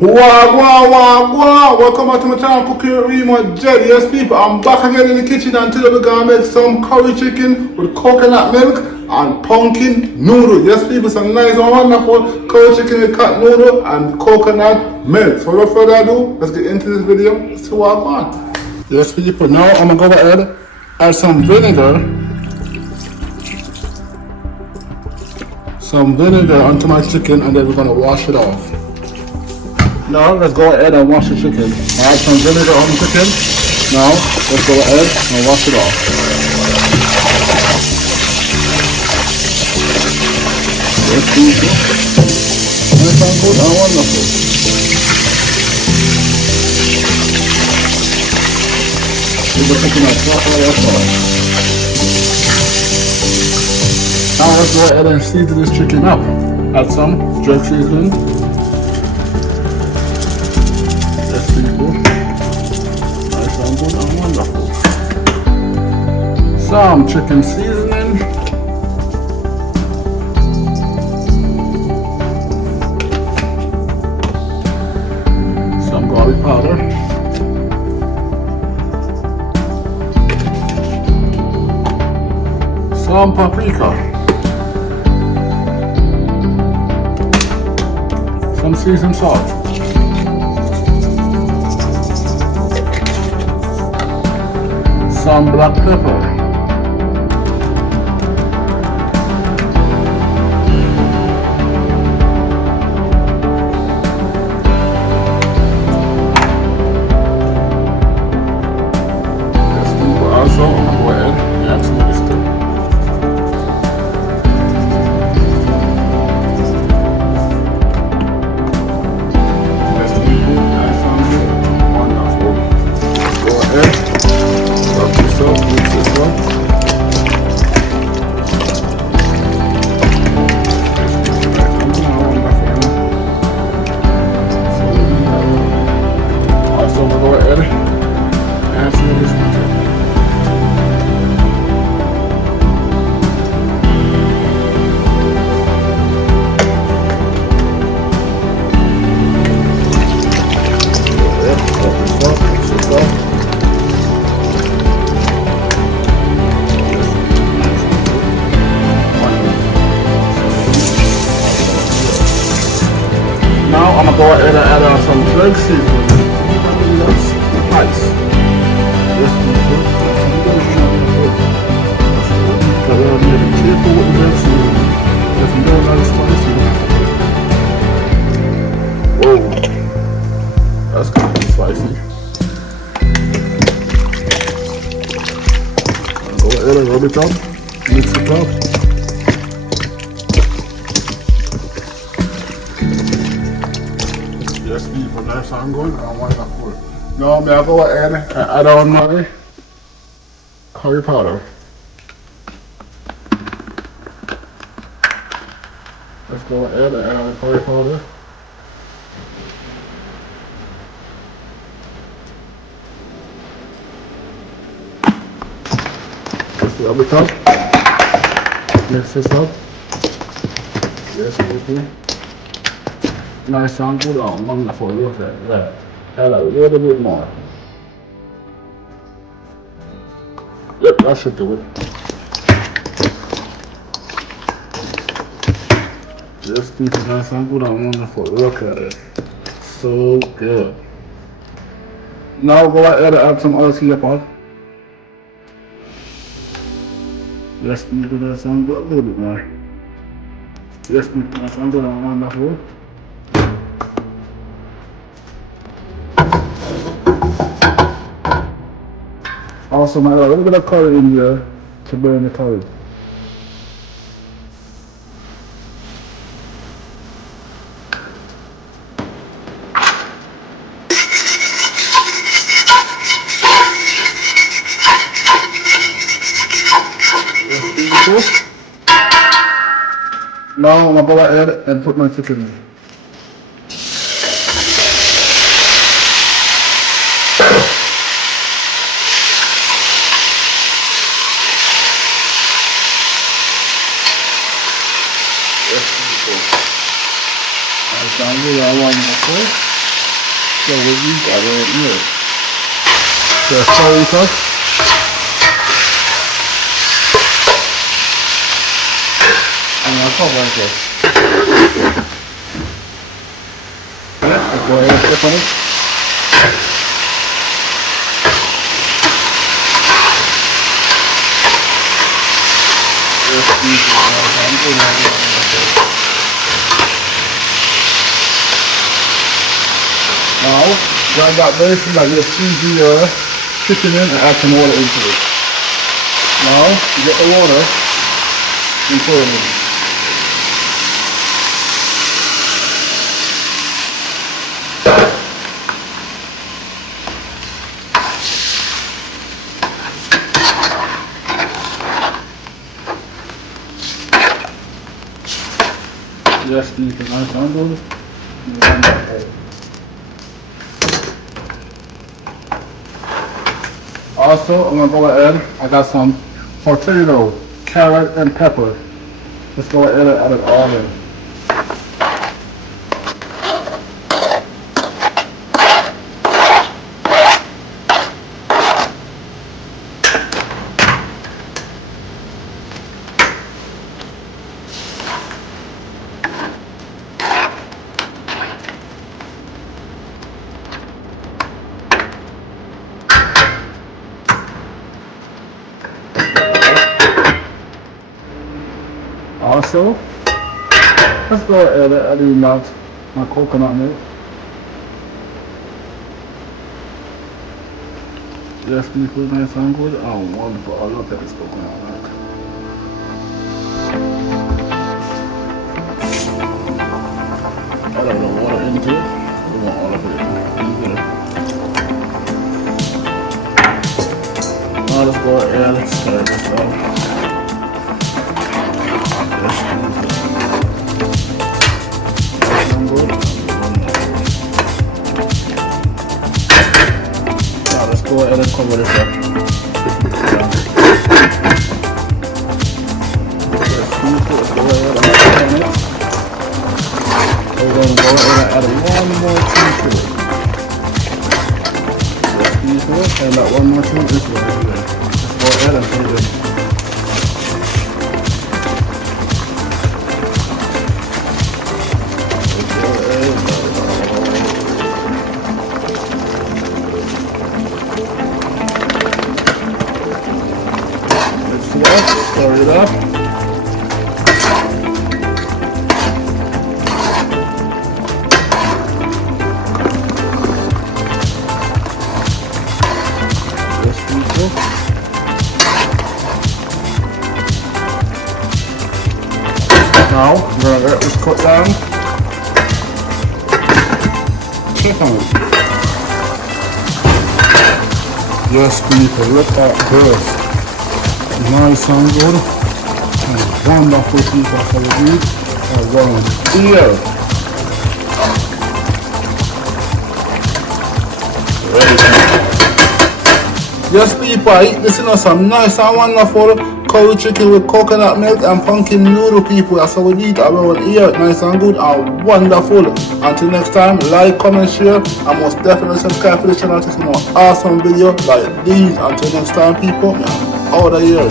Wah. Welcome back to my channel, Cooking with Remo Jed. Yes, people, I'm back again in the kitchen and today we're gonna make some curry chicken with coconut milk and pumpkin noodle. Yes, people, some nice and wonderful curry chicken with cut noodle and coconut milk. So without further ado, let's get into this video. Let's see what I want. Yes, people, now I'm gonna go ahead, add some vinegar onto my chicken and then we're gonna wash it off. Now let's go ahead and wash the chicken. I have some vinegar on the chicken. Now let's go ahead and wash it off. Let's do it. Nice and good and wonderful. We're cooking up properly as well. Now let's go ahead and season this chicken up. Add some jerk seasoning. People. Nice and good and wonderful. Some chicken seasoning. Some garlic powder. Some paprika. Some seasoned salt. Some black pepper, this people also, I'm gonna go ahead and add some of this too. This people, that sounds good, wonderful. Go ahead. So mix this up. Also, we'll go ahead and add some of this one too. Mix this up. Now I'm gonna go ahead and add on some jerk seasoning. That's nice. This is good. Gotta be careful with the jerk seasoning. If you don't like spicy. Whoa. That's gonna be spicy. Go ahead and rub it up. Mix it up. Just people, nice and good and wonderful. Now I'm gonna go ahead and add on my curry powder. Let's go ahead and add on the curry powder. Let's rub it up. Mix this up. Yes, people. Nice and good and wonderful. Look at that. Add a little bit more. Yep, that should do it. Just keep it nice and good and wonderful. Look at it. So good. Now go ahead and add some oil to your pot. Just keep it nice and good a little bit more. Just keep it nice and good and wonderful. Also, might add a little bit of curry in here to burn the curry. Now I'm gonna go ahead and put my chicken in. That's beautiful. That's how I want it, okay? So we eat around here. So stir it up. And I'll cover it up. Yeah, I'll go ahead and step on it. Now, grab that basin that you're squeezing your chicken in and add some water into it. Now, you get the water and pour it in. Just need a nice handle. Also, I'm gonna go ahead. I got some potato, carrot, and pepper. Let's go ahead and add it all in. Also, let's go ahead and add in my coconut milk. Yes, people, nice and good. Oh, wonderful. I love this coconut milk. Add a little water into it. We want all of it into it. Now let's go ahead and stir this up. Now let's go ahead and cover this up. Let's go ahead and turn it. We're going to go ahead and add one more thing to it. Let's squeeze it and that one more thing this way. Let's go ahead and put it in. Stir it up. Just squeeze it. Now we're gonna let this cook down. Chicken. Just people, let that burst. Nice and good. And wonderful people for the meat around here. Ready. Yes, people, I eat this some nice and wonderful curry chicken with coconut milk and pumpkin noodle, people. That's how we eat around here. Nice and good and wonderful. Until next time, like, comment, share, and most definitely subscribe to the channel to see more awesome videos like these. Until next time, people, I'm out of here.